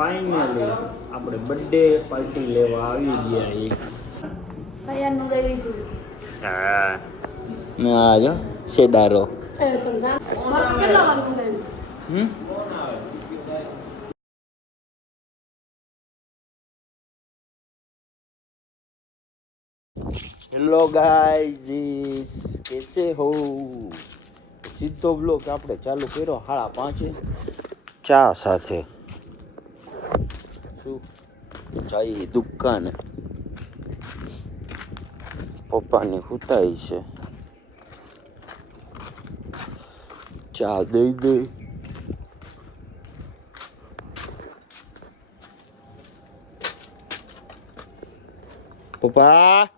Finally આપણે birthday party લેવા આવી ગયા એ કયાનું લઈ લીધું હા ના જો શેડારો કેટલા વાળું બનાવ્યું હેલો ગાઈઝ કેસે હો સીધો બ્લોગ આપણે ચાલુ કર્યો 5:30 ચા સાથે શું ચાઈ દુકાને પપ્પાની હુતાઈ છે ચા દઈ દઈ પપ્પા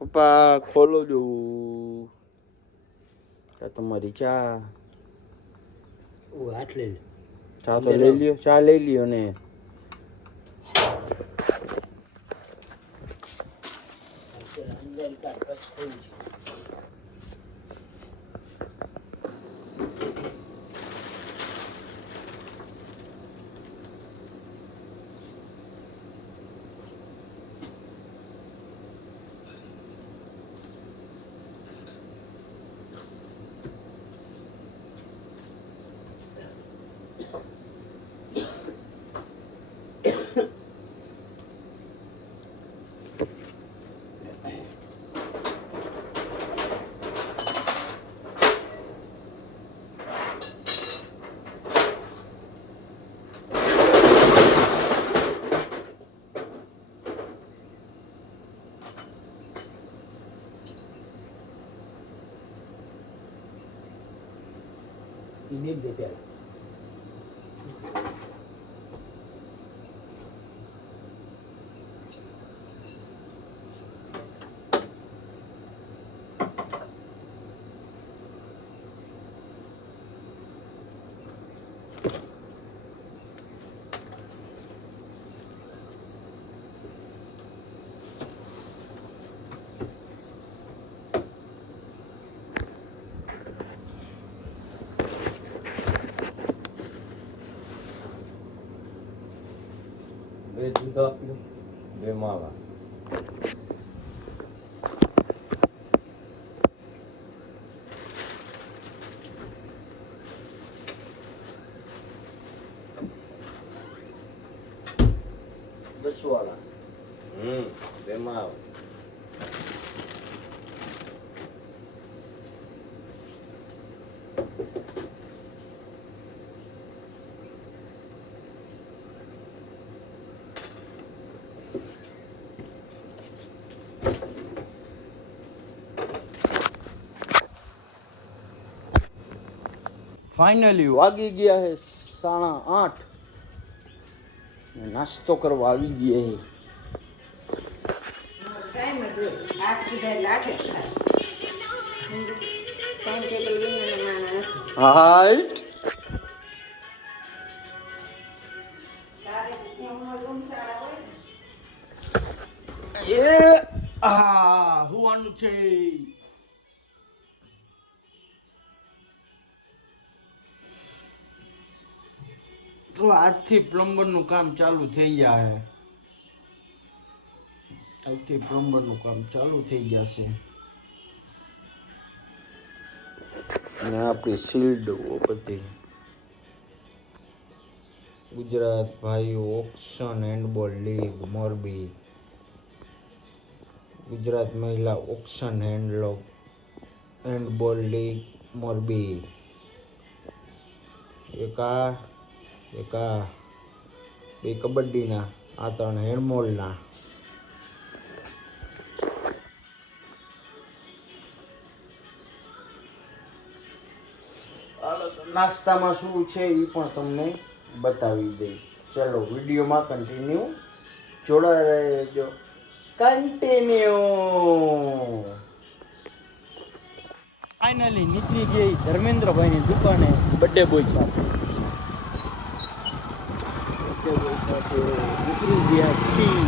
પપ્પા ખોલો જો તમારી ચા હાથ લઈ લે ચા તો લઈ લ્યો ચા લઈ લ્યો ને ઇમેજ દે ત્યારે બે દૂધ આપ્યું બે માવા દસવાળા બે માવા ફાઇનલી વાગી ગયા છે 8:30 નાસ્તો કરવા આવી ગયા છે હાઈટ એ હુવાનું છે તો આજથી પ્લમ્બરનું કામ ચાલુ થઈ ગયા છે આજથી પ્લમ્બરનું કામ ચાલુ થઈ ગયા છે અને આપણી શિલ્ડ બધી ગુજરાત ભાઈઓ auction handball league Morbi Gujarat મહિલા ઓક્શન હેન્ડબોલ લીગ મોરબી એકા બે કબડ્ડીના આ 3 હેન્ડબોલના નાસ્તામાં શું છે એ પણ તમને બતાવી દઈ ચલો વિડીયોમાં કન્ટિન્યુ જોડાઈ રહેજો કન્ટિન્યુ ફાઇનલી નીકળી ગઈ ધર્મેન્દ્રભાઈની દુકાને બર્થડે બોય સાથે નીકળી ગયા છીએ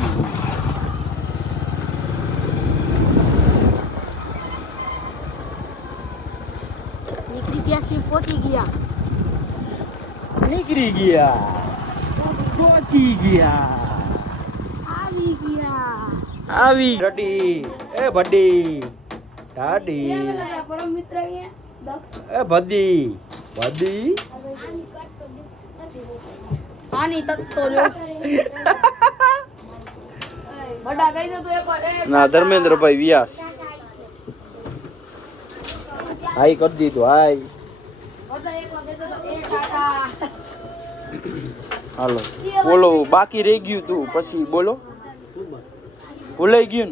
નીકળી ગયા છીએ પહોંચી ગયા નીકળી ગયા, પહોંચી ગયા, આવી ગયા. આવી રટી એ ભડી ટાડી એ પેલા પરમ મિત્ર અહીંયા દક્ષ. એ ભદી ભદી આની તત્તો જો બડા કહી દે તો એકવાર એ ના ધર્મેન્દ્રભાઈ વ્યાસ હાઈ કરી દીધું હાઈ બધા એકવાર કહી દે તો એ ટાટા. હાલો બોલો બાકી રહી ગયું તું પછી બોલો ભૂલાઈ ગયું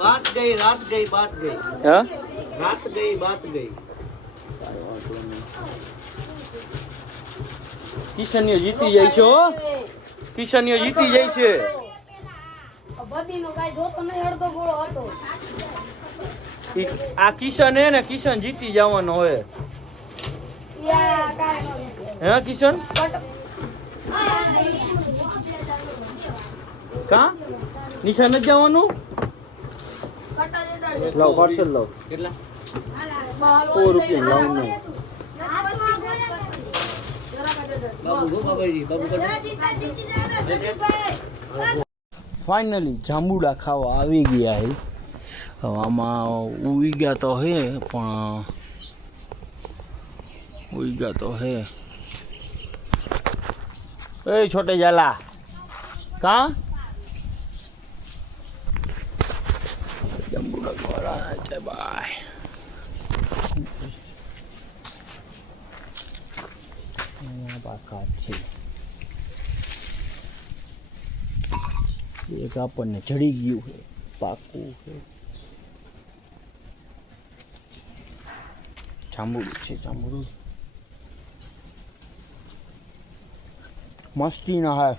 बात गई रात गई बात गई ને હા रात गई बात गई કિશનીઓ જીતી જાય છે હો કિશનીઓ જીતી જાય છે બધીનો કાઈ જોતો નહીં અડધો ગોળો હતો. આ કિશન હે ને કિશન જીતી જવાનો હોય યા કાઈ હે કિશન કા નિશાન જ જવાનું કટા જેડા લાવ પાર્સલ લાવ કેટલા 100 રૂપિયા લાવ ને બાબુ ગો બાબાજી બાબુ ફાઇનલી જાંબુડા ખાવા આવી ગયા હે હવે આમાં ઉઈ ગયા તો હે પણ ઉઈ ગયા તો હે એ છોટે જાલા કા જાંબુડા ખાવા છે બાય પાકા છે એક આપણને જડી ગયું છે પાકું છે જાંબુડું છે જાંબુડું મસ્તી ના હે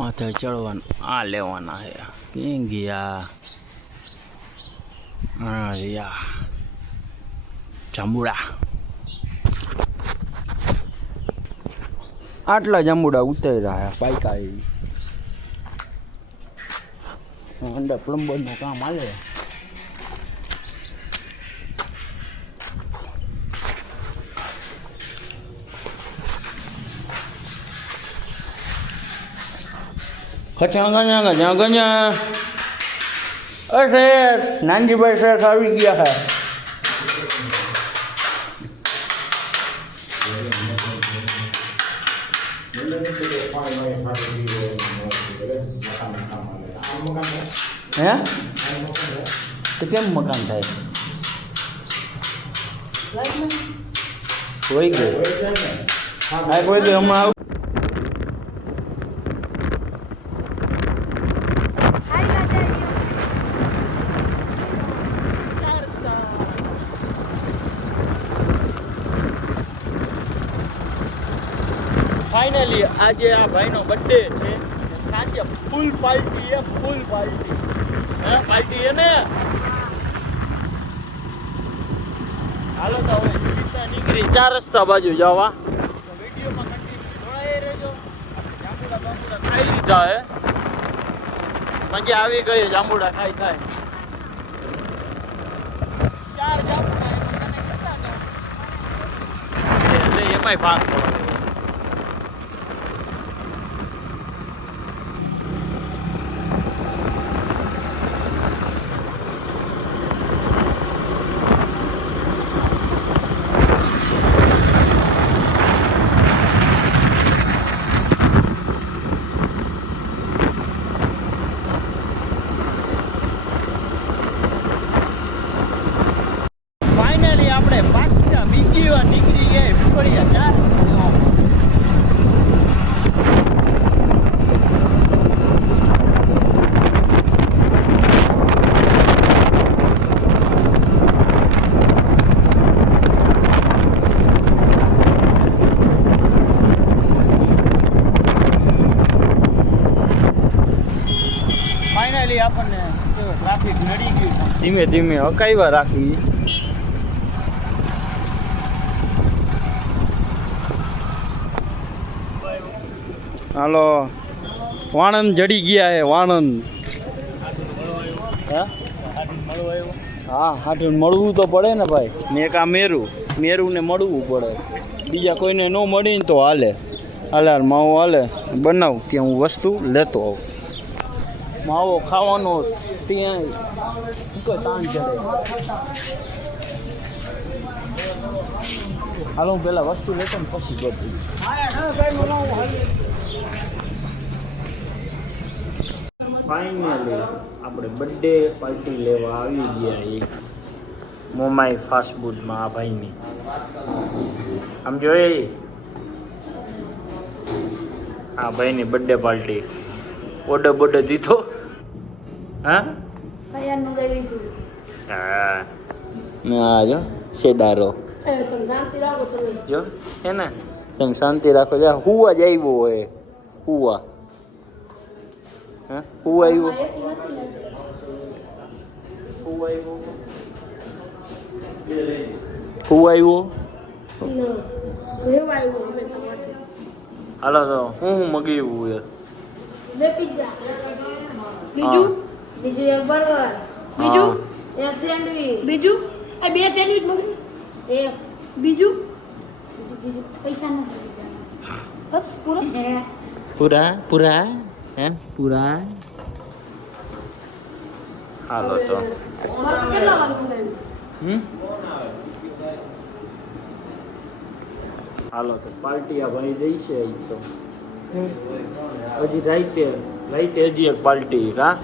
માથે ચડવાનું આ લેવાના હે ક્યાં ગયા હા યા જાંબુડા આટલા જાંબુડા ઉતર્યા હે પાયકા એવી અંદર પ્લમ્બરનું કામ હાલે ખચણ ગણ્યા ગણ્યા ગણ્યા અરે નાનજીભાઈ શેઠ આવી ગયા હે હે તો કેમ મકાન થાય કોઈ ગયું હા કોઈ તો હમણાં આવું ફાઇનલી આજે આ ભાઈનો બર્થડે છે સાંજે ફૂલ પાર્ટી હે પાર્ટી હે ને હાલો તો હવે સીધા નીકળી 4 રસ્તા બાજુ જવા વિડીયોમાં કન્ટિન્યુ જોડાઈ રહેજો જાંબુડા ખાઈ લીધા હે મજા આવી ગઈ જાંબુડા ખાઈ ખાઈ 4 જાંબુડા એમાંય ભાગ પડે આપણે પાછા બીજી વાર નીકળી ગયા પીપળિયા 4 ફાઇનલી આપણને ટ્રાફિક નડી ગયું. ધીમે ધીમે હકાઈવા રાખવી. હાલો વાણંદ જડી ગયા હે વાણંદ. હા હાથું મળવું તો પડે ને ભાઈ. ને એક આ મેરું ને મળવું પડે. બીજા કોઈને ન મળીને તો હાલે. હાલે માવો હાલે બનાવ ત્યાં હું વસ્તુ લેતો આવું. માવો ખાવાનો ત્યાં તાણ ચડે. હાલો હું પેલા વસ્તુ લેતો ને પછી બધું. ફાઇનલી આપણે બર્થડે પાર્ટી લેવા આવી ગયા એ મોમાઈ ફાસ્ટ ફૂડમાં. આ ભાઈની આમ જોઈએ આ ભાઈની બર્થડે પાર્ટી. ઓર્ડર બોર્ડર દીધો? હા કયારનું ગઈ લીધું. હા જો શેડારો તમે શાંતિ રાખો તમે. જો હે ને તમે શાંતિ રાખો. જા હુવા જ આવ્યો હોય. હુવા હા હુવા આવ્યો. એસી નથી ને. હુવા આવ્યો. હુવા આવ્યો. રેવા આવ્યું હવે તમારે. હાલો તો હું મગાવ્યું છે. 2 પિઝા. બીજું એક બર્ગર. બીજું એક સેન્ડવિચ. બીજું 2 સેન્ડવિચ મગી. એક બીજું પૈસા નથી. બસ પૂરા હે પૂરા. હાલો તો કેટલા વાર બોલાવ્યું? હાલો તો પાર્ટી આ ભાઈ જઈ છે અહીં તો. હજી રાઈતે હજી એક પાર્ટી. હા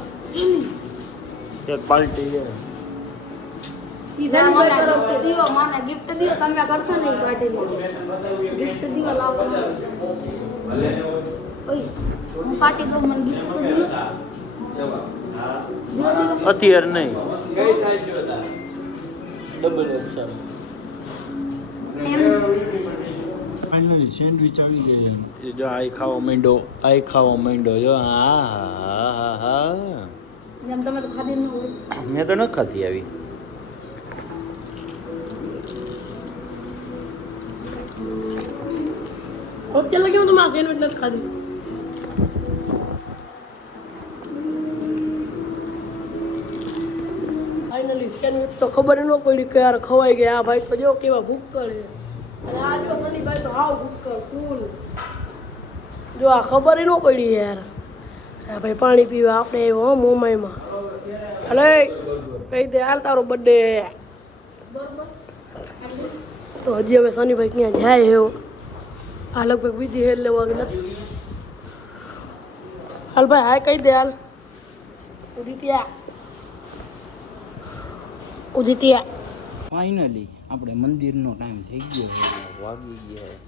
એક પાર્ટી છે. મને ગિફ્ટ દિયો. તમે કરશો ને એ પાર્ટીમાં ગિફ્ટ દિયો. લાવો ઓય હું પાર્ટી દઉં. મને ગિફ્ટ તો દિયો. અત્યારે નહીં. Double option. ફાઇનલી સેન્ડવિચ આવી ગઈ. જો આઈ ખાવા માંડ્યો. જો હા જેમ તમે તો ખાધી ન હોય. મેં તો ન ખાધી આવી. ઓકે લાગ્યું તો મારા સેન્ડવિચ નથી ખાધી. ફાઇનલી સેન્ડવિચ તો ખબર ન પડી કે યાર ખવાઈ ગયા. આ ભાઈ તો જો કેવા ભૂખ કરે. અને આ જો મની ભાઈ તો હાવ ભૂખ કર ફૂલ. જો આ ખબર ન પડી યાર. આ ભાઈ પાણી પીવા આપણે આવ્યો મુંબઈમાં. અલે કહી દે હાલ તારો બર્થડે. તો હજી હવે સનીભાઈ ક્યાં જાય એવો. આ લગભગ બીજી હેલ લેવા નથી. હાલ ભાઈ હાય કહી દે હાલ. ઉદિત્યા ફાઇનલી આપણે મંદિરનો ટાઈમ થઈ ગયો છે. વાગી ગયા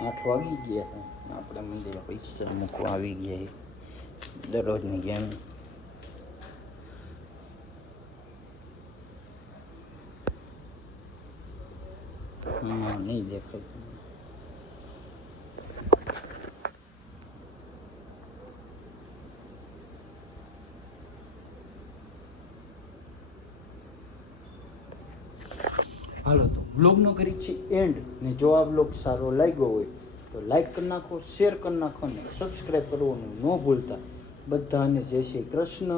8 વાગી ગયા છે. આપણે મંદિરે પૈસા મૂકવા આવી ગયા છે દરરોજની જેમ. નહીં દેખાય. હાલો તો વ્લોગનો કરી છે એન્ડ. ને જો આ વ્લોગ સારો લાગ્યો હોય તો લાઈક કરી નાખો, શેર કરી નાખો ને સબસ્ક્રાઈબ કરવાનું ન ભૂલતા. બધાને જય શ્રી કૃષ્ણ.